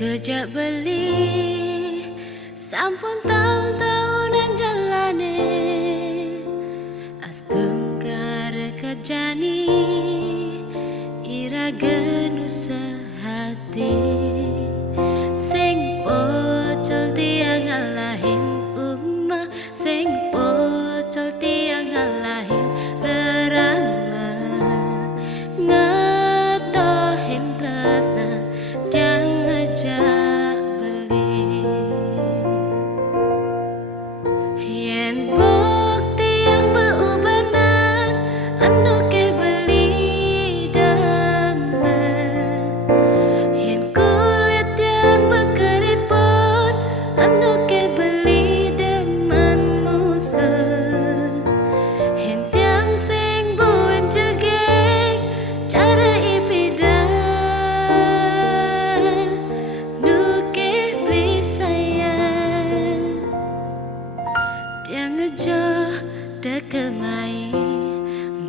Kejak beli sampun tahun-tahunan jalane astung kare kejani ira genu sehati sing pocol tiang ngalahin umma sing pocol tiang ngalahin rerama ngetohin tresna yang ngejak beli yen bukti yang berubanan anu ke beli damai yen kulit yang berkeriput anu ke beli deman musa yen tiang sing buen jegek cara ipidan tiang ngejo dekemai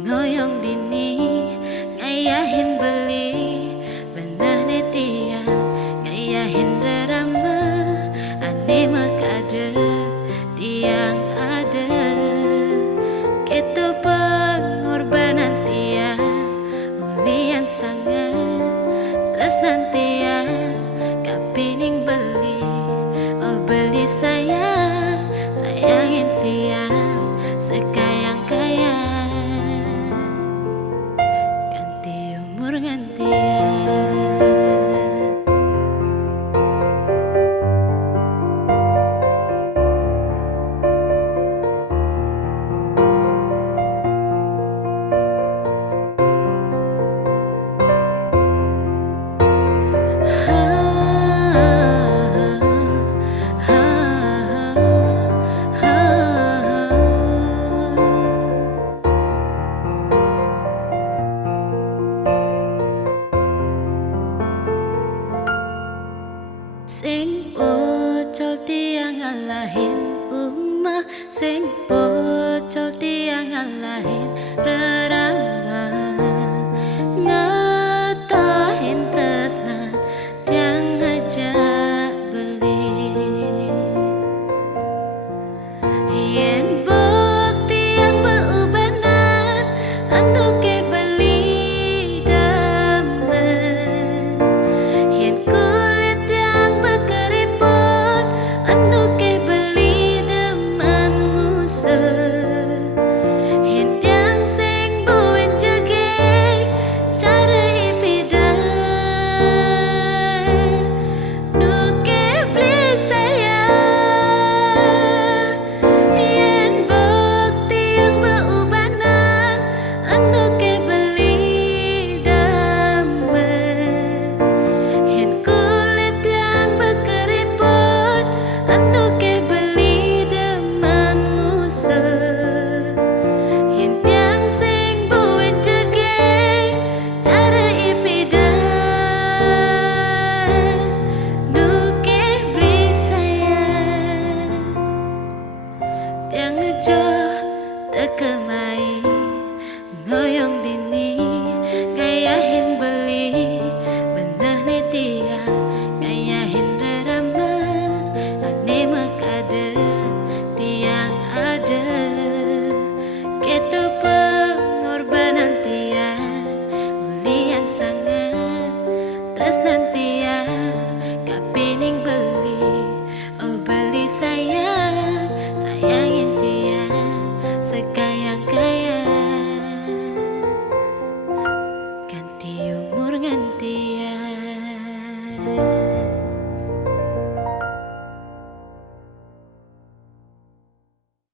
ngoyong dini ngayahin beli benah netia ngayahin rerama ane makade tiang ada ketu pengorbanan tiang ulian sangat terus nanti ya kapining beli oh beli sayangin tiang sekayang-kayang ganti umur gantian. Sing pocol tiang ngalahin umma sing pocol tiang ngalahin rerama ngetohin tresna tiang ngejak beli yen bukti yang berubanan anu ke beli damai yen anu ke beli deman ngusa yen tiang sing buen jegek cara ipidan nu ke beli sayang yen bukti yang berubanan anu ke beli damai yen kulit yang berkeriput anu ke beli deman ngusa yen tiang sing buen jegek cara ipidan nu ke beli sayang tiang ngejo tekemai ngoyong dini ngayahin beli benah netia ngayahin rerama ane makade tiang ada ketu pengorbanan tiang ulian sangat terus nanti ya kapi